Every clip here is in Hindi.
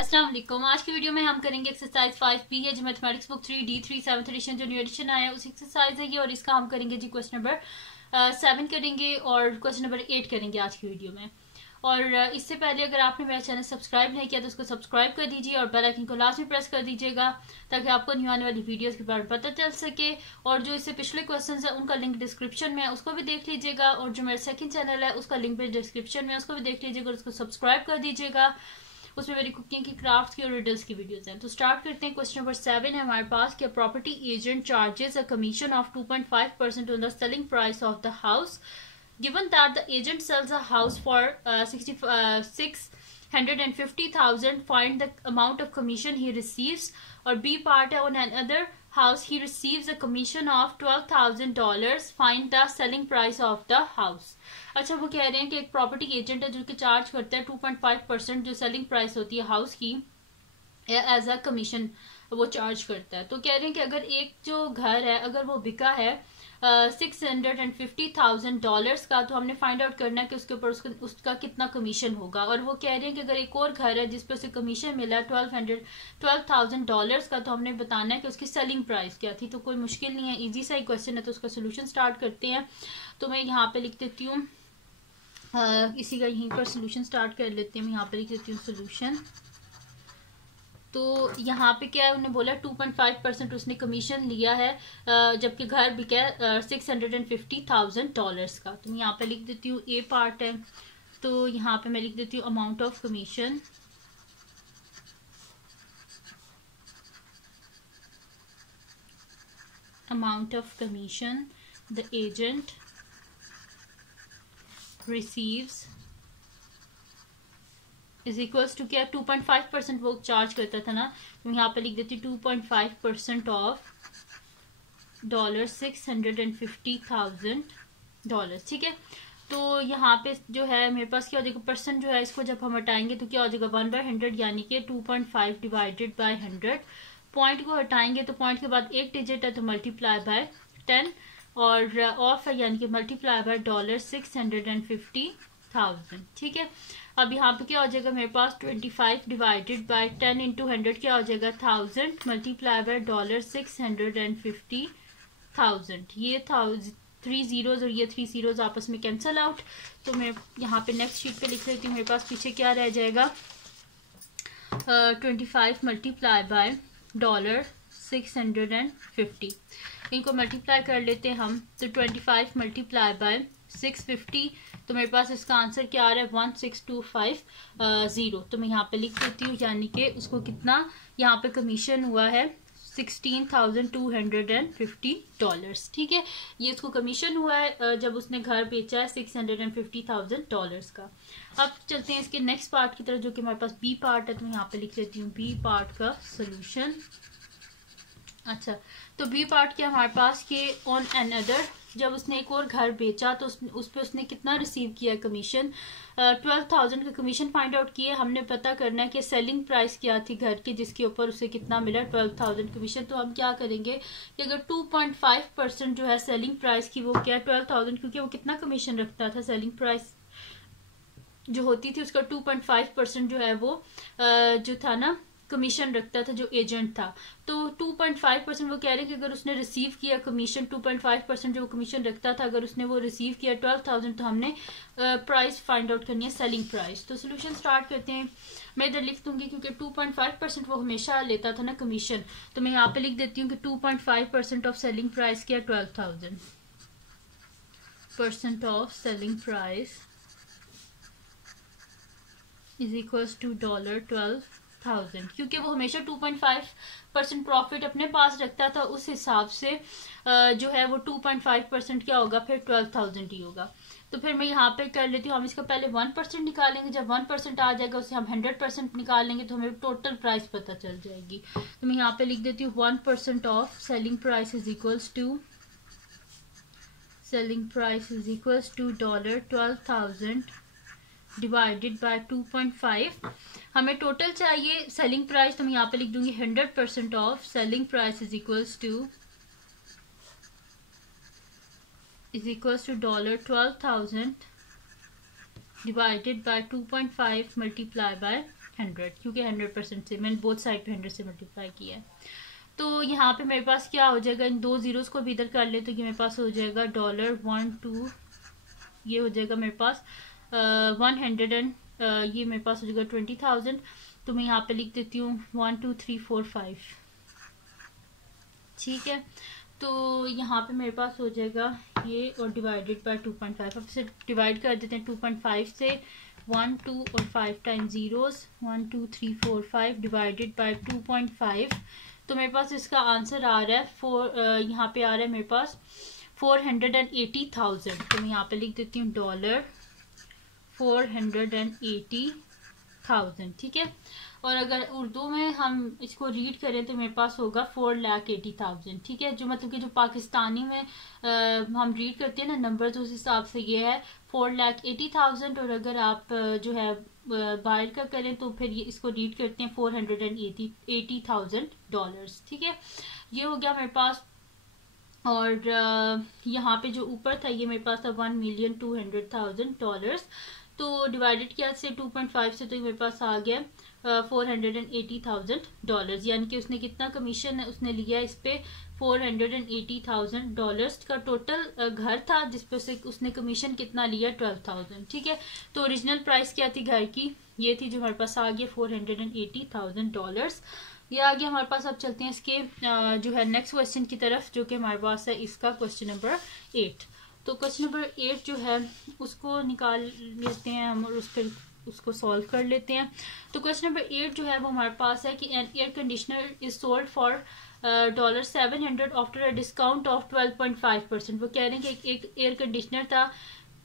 अस्सलाम वालेकुम। आज की वीडियो में हम करेंगे एक्सरसाइज 5B है जो mathematics book 3D3 7th edition जो न्यू एडिशन आया है उस एक्सरसाइज है ये, और इसका हम करेंगे जी क्वेश्चन नंबर 7 करेंगे और क्वेश्चन नंबर 8 करेंगे आज की वीडियो में। और इससे पहले अगर आपने मेरा चैनल सब्सक्राइब नहीं किया तो उसको सब्सक्राइब कर दीजिए और बेल आइकन को लास्ट में प्रेस कर दीजिएगा ताकि आपको न्यू आने वाली वीडियोस के बारे में पता चल सके। और जो इससे पिछले क्वेश्चंस है उनका लिंक डिस्क्रिप्शन में है, उसको भी देख लीजिएगा। और जो मेरा सेकंड चैनल है उसका लिंक भी डिस्क्रिप्शन में है, उसको भी देख लीजिएगा और उसको सब्सक्राइब कर दीजिएगा। उसमें मेरी कुकिंग की, क्राफ्ट की और रिडल्स की वीडियोस हैं। तो स्टार्ट करते हैं। क्वेश्चन नंबर 7 है हमारे पास कि property agent charges a commission of 2.5% on the selling price of the house given that the agent sells a house for 650,000, find the amount of commission he receives. और B part है on another house he receives a commission of $12,000, find the selling price of the house. अच्छा, वो कह रहे हैं कि एक प्रॉपर्टी एजेंट है जो कि चार्ज करता है 2.5% जो सेलिंग प्राइस होती है हाउस की एज अ कमीशन वो चार्ज करता है। तो कह रहे हैं कि अगर एक जो घर है अगर वो बिका है $650,000 का, तो हमने फाइंड आउट करना है कि उसके ऊपर उसका कितना कमीशन होगा। और वो कह रहे हैं कि अगर एक और घर है जिसपे उसे कमीशन मिला है $12,000 का, तो हमने बताना है कि उसकी सेलिंग प्राइस क्या थी। तो कोई मुश्किल नहीं है, इजी सा ही क्वेश्चन है। तो उसका सोल्यूशन स्टार्ट करते हैं। तो मैं यहाँ पे लिख देती हूँ, इसी का यहीं पर सोल्यूशन स्टार्ट कर लेते हैं। मैं यहाँ पे लिख देती हूँ सोल्यूशन। तो यहाँ पे क्या है, उन्होंने बोला 2.5% उसने कमीशन लिया है जबकि घर बिका है $650,000 का। तो मैं यहाँ पे लिख देती हूँ ए पार्ट है। तो यहाँ पे मैं लिख देती हूँ amount of commission, the agent receives is equals to क्या, 2.5% वो चार्ज करता था ना। तो यहाँ पे लिख देती 2.5% ऑफ $650,000। ठीक है। तो यहाँ पे जो है मेरे पास क्या हो जाएगा, परसेंट जो है इसको जब हम हटाएंगे तो क्या हो जाएगा 1/100, यानी कि 2.5 डिवाइडेड बाय 100। पॉइंट को हटाएंगे तो पॉइंट के बाद एक डिजिट है तो मल्टीप्लाई बाय 10, और ऑफ है यानी कि मल्टीप्लाई बाय $650,000। ठीक है। अब यहाँ पे क्या हो जाएगा मेरे पास 25 डिवाइडेड बाय 10 इंटू 100 क्या हो जाएगा 1000 मल्टीप्लाई बाय $650,000। ये 3 zeros और ये 3 zeros आपस में कैंसल आउट। तो मैं यहाँ पे नेक्स्ट शीट पे लिख लेती हूँ। मेरे पास पीछे क्या रह जाएगा 25 मल्टीप्लाई बाय $650। इनको मल्टीप्लाई कर लेते हैं हम। तो 25 मल्टीप्लाई बाय 650, तो मेरे पास इसका आंसर क्या आ रहा है 16250। तो मैं यहाँ पे लिख देती हूँ, यानी कि उसको कितना यहाँ पे कमीशन हुआ है $16,250। ठीक है, ये उसको कमीशन हुआ है जब उसने घर बेचा है $650,000 का। अब चलते हैं इसके नेक्स्ट पार्ट की तरफ जो कि हमारे पास बी पार्ट है। तो मैं यहाँ पे लिख लेती हूँ बी पार्ट का सोल्यूशन। अच्छा, तो बी पार्ट क्या हमारे पास के ऑन अनदर, जब उसने एक और घर बेचा तो उस पे उसने कितना रिसीव किया कमीशन 12,000 का कमीशन फाइंड आउट किया। हमने पता करना है कि सेलिंग प्राइस क्या थी घर की जिसके ऊपर उसे कितना मिला 12,000 कमीशन। तो हम क्या करेंगे कि अगर 2.5% जो है सेलिंग प्राइस की वो क्या 12,000, क्योंकि वो कितना कमीशन रखता था, सेलिंग प्राइस जो होती थी उसका 2.5% जो है वो जो था ना कमीशन रखता था जो एजेंट था। तो 2.5% वो कह रहे हैं कि अगर उसने रिसीव किया कमीशन 2.5% जो कमीशन रखता था, अगर उसने वो रिसीव किया 12,000, तो हमने प्राइस फाइंड आउट करनी है सेलिंग प्राइस। तो सोल्यूशन स्टार्ट करते हैं। मैं इधर लिख दूंगी क्योंकि 2.5% वो हमेशा लेता था ना कमीशन। तो मैं यहाँ पे लिख देती हूँ कि 2.5% ऑफ सेलिंग प्राइस क्या 12,000, percent of selling price is equals to $12,000। क्योंकि वो हमेशा 2.5% प्रॉफिट अपने पास रखता था, उस हिसाब से जो है वो 2.5% क्या होगा फिर 12,000 ही होगा। तो फिर मैं यहाँ पे कर लेती हूँ। हम इसका पहले 1% निकालेंगे, जब 1% आ जाएगा उसे हम 100% निकालेंगे तो हमें टोटल प्राइस पता चल जाएगी। तो मैं यहाँ पे लिख देती हूँ 1% of selling price is equals to $12,000 divided by 2.5। हमें टोटल चाहिए सेलिंग प्राइस, तो मैं यहाँ पे लिख दूंगी 100% of selling price is equals to $12,000 divided by 2.5 multiplied by 100, क्योंकि 100% से मैंने बोथ साइड पे 100 से मल्टीप्लाई किया है। तो यहाँ पे मेरे पास क्या हो जाएगा, इन दो जीरोस को भी इधर कर ले तो ये मेरे पास हो जाएगा $1.2, ये हो जाएगा मेरे पास 100 एंड ये मेरे पास हो जाएगा 20,000। तो मैं यहाँ पे लिख देती हूँ 1 2 3 4 5, ठीक है। तो यहाँ पे मेरे पास हो जाएगा ये और डिवाइडेड बाय 2.5। अब इसे डिवाइड कर देते हैं 2.5 से, 1 2 और 5 टाइम जीरोस, 1 2 3 4 5 डिवाइडेड बाय 2.5। तो मेरे पास इसका आंसर आ रहा है यहाँ पे आ रहा है मेरे पास 480,000। तो मैं यहाँ पे लिख देती हूँ $480,000, ठीक है। और अगर उर्दू में हम इसको रीड करें तो मेरे पास होगा 4,80,000, ठीक है। जो मतलब कि जो पाकिस्तानी में हम रीड करते हैं ना नंबर, तो उस हिसाब से ये है 4,80,000। और अगर आप जो है बाहर का करें तो फिर ये इसको रीड करते हैं $480,000, ठीक है। ये हो गया मेरे पास। और यहाँ पे जो ऊपर था ये मेरे पास था $1,200,000। तो डिवाइडेड किया से 2.5 से, तो ये मेरे पास आ गया $480,000, यानी कि उसने कितना कमीशन है उसने लिया इस पे $480,000 का टोटल घर था, जिस पे उसने कमीशन कितना लिया 12,000, ठीक है। तो ओरिजिनल प्राइस क्या थी घर की, ये थी, जो हमारे पास आ गया $480,000 ये आ गया हमारे पास। अब चलते हैं इसके जो है नेक्स्ट क्वेश्चन की तरफ, जो कि हमारे पास है इसका क्वेश्चन नंबर 8। तो क्वेश्चन नंबर 8 जो है उसको निकाल लेते हैं हम और उसको सॉल्व कर लेते हैं। तो क्वेश्चन नंबर 8 जो है वो हमारे पास है कि an air conditioner is sold for $700 after a discount of 12.5%। वो कह रहे हैं कि एक एयर कंडीशनर था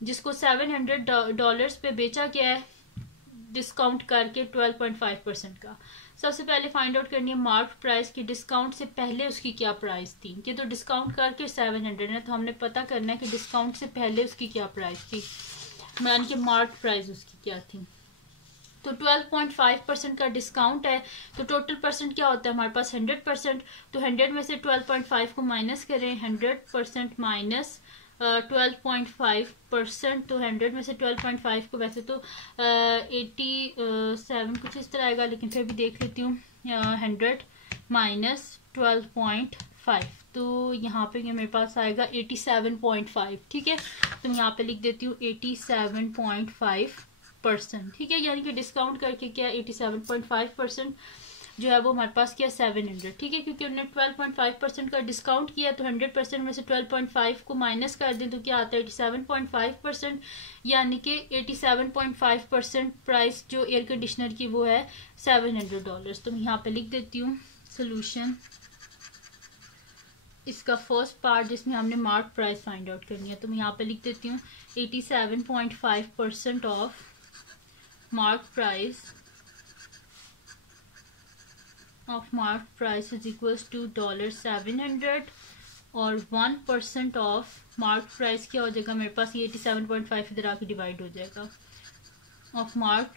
जिसको $700 पे बेचा गया है डिस्काउंट करके 12.5% का। सबसे पहले फाइंड आउट करनी है मार्क प्राइस की, डिस्काउंट से पहले उसकी क्या प्राइस थी। ये तो डिस्काउंट करके 700 है, तो हमने पता करना है कि डिस्काउंट से पहले उसकी क्या प्राइस थी, यानी कि मार्क प्राइस उसकी क्या थी। तो 12.5% का डिस्काउंट है, तो टोटल परसेंट क्या होता है हमारे पास 100%। तो 100 में से 12.5 को माइनस करें, 100% माइनस 12.5%। तो 100 में से 12.5 को वैसे तो 87 कुछ इस तरह आएगा, लेकिन फिर भी देख लेती हूँ 100 माइनस 12.5, तो यहाँ पे मेरे पास आएगा 87.5, ठीक है। तो मैं यहाँ पे लिख देती हूँ 87.5%, ठीक है। यानी कि डिस्काउंट करके क्या 87.5% जो है वो हमारे पास क्या 700, ठीक है। क्योंकि उन्होंने 12.5% का डिस्काउंट किया, तो 100% में से 12.5 को माइनस कर दें तो क्या आता है 87.5%, यानी कि 87.5% प्राइस जो एयर कंडीशनर की वो है $700। तो मैं यहाँ पे लिख देती हूँ सोल्यूशन, इसका फर्स्ट पार्ट जिसमें हमने मार्क प्राइस फाइंड आउट करनी है। तो मैं यहाँ पे लिख देती हूँ 87.5% of mark price is equals to $700 और 1% ऑफ मार्क प्राइस क्या हो जाएगा मेरे पास, ये 87.5 इधर आके डिवाइड हो जाएगा, of mark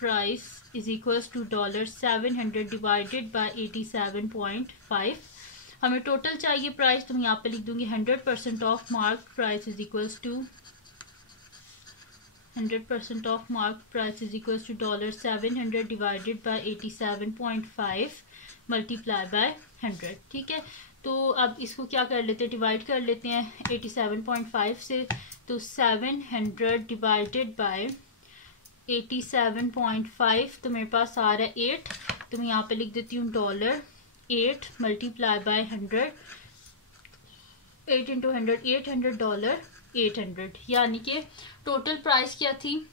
price is equals to $700 divided by 87.5। हमें टोटल चाहिए प्राइस, तो मैं यहाँ पे लिख दूंगी 100% of mark price is equals to 100% of mark price is equals to $700 divided by 87.5 multiply by 100, ठीक है। तो अब इसको क्या कर लेते हैं, डिवाइड कर लेते हैं 87.5 से। तो 700 डिवाइडेड बाय 87.5, तो मेरे पास आ रहा है 8। तो मैं यहाँ पे लिख देती हूँ $8 मल्टीप्लाई बाय 100, 8 इंटू 100 $800, 800, यानी कि टोटल प्राइस क्या थी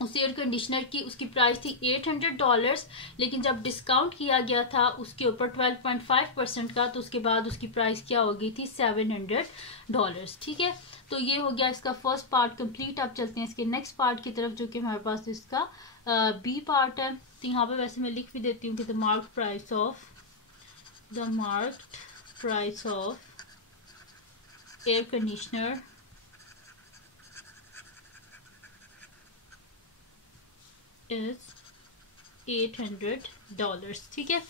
उस एयर कंडीशनर की, उसकी प्राइस थी $800, लेकिन जब डिस्काउंट किया गया था उसके ऊपर 12.5% का, तो उसके बाद उसकी प्राइस क्या हो गई थी $700, ठीक है। तो ये हो गया इसका फर्स्ट पार्ट कंप्लीट। अब चलते हैं इसके नेक्स्ट पार्ट की तरफ, जो कि हमारे पास इसका बी पार्ट है। तो यहाँ पे वैसे मैं लिख भी देती हूँ कि the mark price of air conditioner is $800। ठीक है,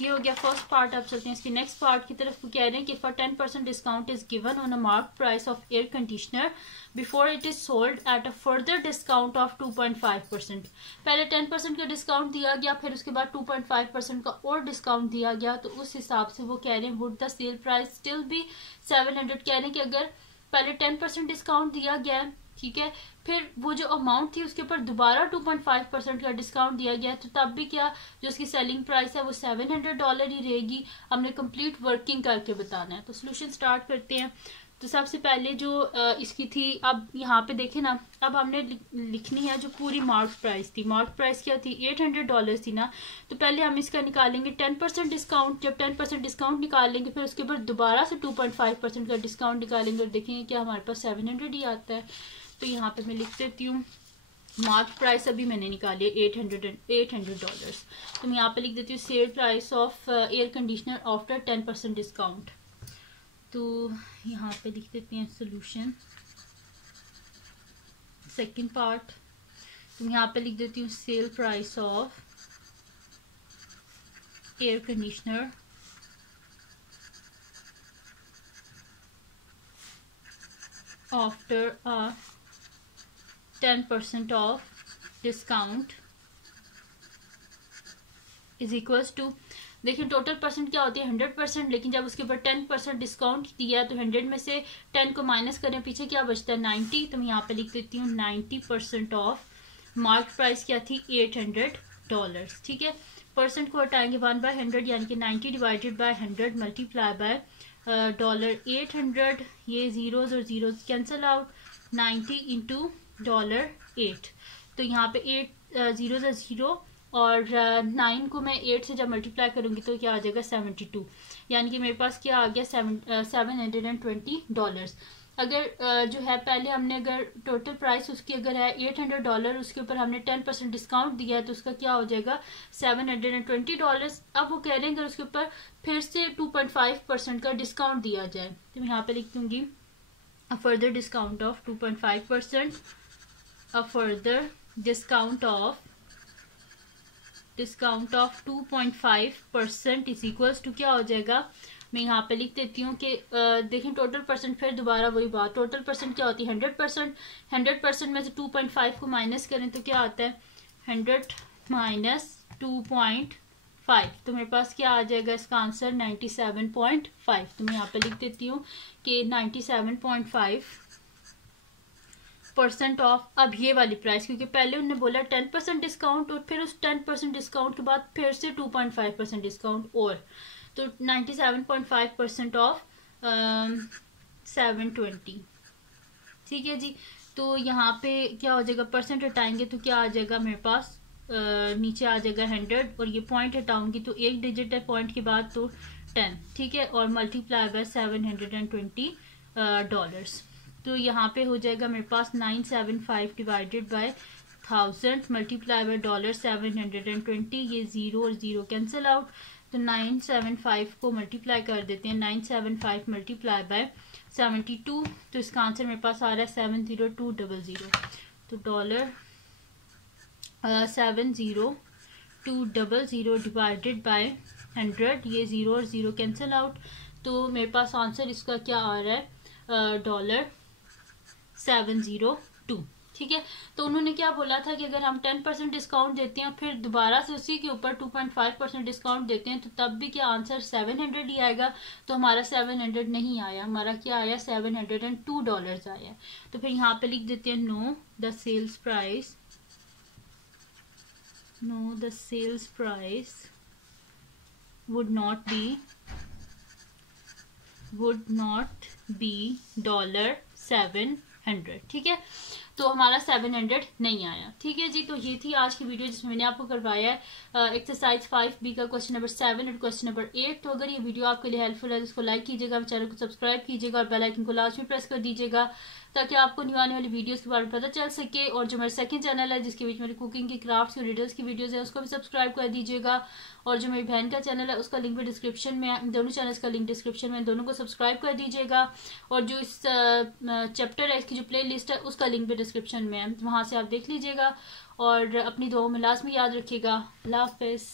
ये हो गया फर्स्ट पार्ट। अब चलते हैं इसके नेक्स्ट पार्ट की तरफ। वो कह रहे हैं कि for 10% discount is given on a mark price of air conditioner before it is sold at a further discount of 2.5%। पहले 10% का डिस्काउंट दिया गया, फिर उसके बाद 2.5% का और डिस्काउंट दिया गया, तो उस हिसाब से वो कह रहे हैं would the sale price still be 700। कह रहे हैं कि अगर पहले 10% डिस्काउंट दिया गया है, ठीक है, फिर वो जो अमाउंट थी उसके ऊपर दोबारा 2.5% का डिस्काउंट दिया गया, तो तब भी क्या जो उसकी सेलिंग प्राइस है वो $700 ही रहेगी। हमने कंप्लीट वर्किंग करके बताना है। तो सोल्यूशन स्टार्ट करते हैं। तो सबसे पहले जो इसकी थी, अब यहाँ पे देखें ना, अब हमने लिखनी है जो पूरी मार्क प्राइस थी। मार्क प्राइस क्या थी, $800 थी ना। तो पहले हम इसका निकालेंगे 10% डिस्काउंट। जब 10% डिस्काउंट निकालेंगे फिर उसके ऊपर दोबारा से 2.5% का डिस्काउंट निकालेंगे और देखेंगे क्या हमारे पास 700 ही आता है। तो यहाँ पे मैं लिख देती हूँ मार्क प्राइस अभी मैंने निकाली है $800। तो मैं यहाँ पे लिख देती हूँ sale price of air conditioner after 10% discount. तो यहाँ पे लिख देते हैं सोल्यूशन सेकंड पार्ट। तो यहाँ पे लिख देती हूँ sale price of air conditioner after 10% off discount is equals to, देखिए टोटल परसेंट क्या होती है 100%, लेकिन जब उसके ऊपर 10% डिस्काउंट दिया तो 100 में से 10 को माइनस करें, पीछे क्या बचता है 90। तो मैं यहाँ पे लिख देती हूँ 90% ऑफ मार्क प्राइस क्या थी $800। ठीक है, परसेंट को हटाएंगे 1/100 यानी कि 90 डिवाइडेड बाय 100 मल्टीप्लाई बाय $800। ये जीरोज और जीरोज कैंसिल आउट, 90 इंटू $8। तो यहाँ पे 8 जीरो से 0 और 9 को मैं 8 से जब मल्टीप्लाई करूंगी तो क्या आ जाएगा 72, यानी कि मेरे पास क्या आ गया $720। अगर जो है पहले हमने अगर टोटल प्राइस उसकी अगर है $800, उसके ऊपर हमने 10% डिस्काउंट दिया है तो उसका क्या हो जाएगा $720। अब वो कह रहे हैं अगर उसके ऊपर फिर से 2.5% का डिस्काउंट दिया जाए, तो मैं यहाँ पे लिख दूंगी a further discount of 2.5%, a further discount of 2.5% is equals to क्या हो जाएगा। मैं यहाँ पे लिख देती हूँ कि देखें टोटल परसेंट, फिर दोबारा वही बात, टोटल परसेंट क्या होती है 100%। 100% में से 2.5 को माइनस करें तो क्या आता है 100 माइनस 2.5, तो मेरे पास क्या आ जाएगा इसका आंसर 97.5। तो मैं यहाँ पे लिख देती हूँ कि 97.5% ऑफ अब ये वाली प्राइस, क्योंकि पहले उन्होंने बोला 10% डिस्काउंट और फिर उस 10% डिस्काउंट के बाद फिर से 2.5% डिस्काउंट और, तो 97.5% ऑफ 720। ठीक है जी, तो यहाँ पे क्या हो जाएगा परसेंट हटाएंगे तो क्या आ जाएगा मेरे पास नीचे आ जाएगा 100 और ये पॉइंट हटाऊंगी तो एक डिजिट है पॉइंट के बाद तो 10। ठीक है, और मल्टीप्लाई बाय $720। तो यहाँ पे हो जाएगा मेरे पास 975 डिवाइडेड बाय 1000 मल्टीप्लाई बाय $720। ये 0 और 0 कैंसिल आउट, तो 975 को मल्टीप्लाई कर देते हैं, 975 मल्टीप्लाई बाय 72, तो इसका आंसर मेरे पास आ रहा है 70200। तो $70200 डिवाइडेड बाय 100, ये 0 और 0 कैंसिल आउट, तो मेरे पास आंसर इसका क्या आ रहा है $702। ठीक है, तो उन्होंने क्या बोला था कि अगर हम 10% डिस्काउंट देते हैं फिर दोबारा से उसी के ऊपर 2.5% डिस्काउंट देते हैं तो तब भी क्या आंसर 700 ही आएगा। तो हमारा 700 नहीं आया, हमारा क्या आया $702 आया। तो फिर यहाँ पे लिख देते हैं no the sales price would not be $700। ठीक है, तो हमारा 700 नहीं आया। ठीक है जी, तो ये थी आज की वीडियो जिसमें मैंने आपको करवाया है एक्सरसाइज 5B का क्वेश्चन नंबर 7 और क्वेश्चन नंबर 8। तो अगर ये वीडियो आपके लिए हेल्पफुल है तो इसको लाइक कीजिएगा, चैनल को सब्सक्राइब कीजिएगा और बेल आइकन को लाजमी प्रेस कर दीजिएगा ताकि आपको न्यू आने वाली वीडियोस के बारे में पता चल सके। और जो मेरा सेकंड चैनल है जिसके बीच मेरी कुकिंग की, क्राफ्ट्स और रिडल्स की वीडियोस है उसको भी सब्सक्राइब कर दीजिएगा। और जो मेरी बहन का चैनल है उसका लिंक भी डिस्क्रिप्शन में है, दोनों चैनल्स का लिंक डिस्क्रिप्शन में, दोनों को सब्सक्राइब कर दीजिएगा। और जो इस चैप्टर है इसकी जो प्ले लिस्ट है उसका लिंक भी डिस्क्रिप्शन में है, वहाँ से आप देख लीजिएगा और अपनी दुआओं में लाजमी याद रखिएगा। अल्लाह हाफिज़।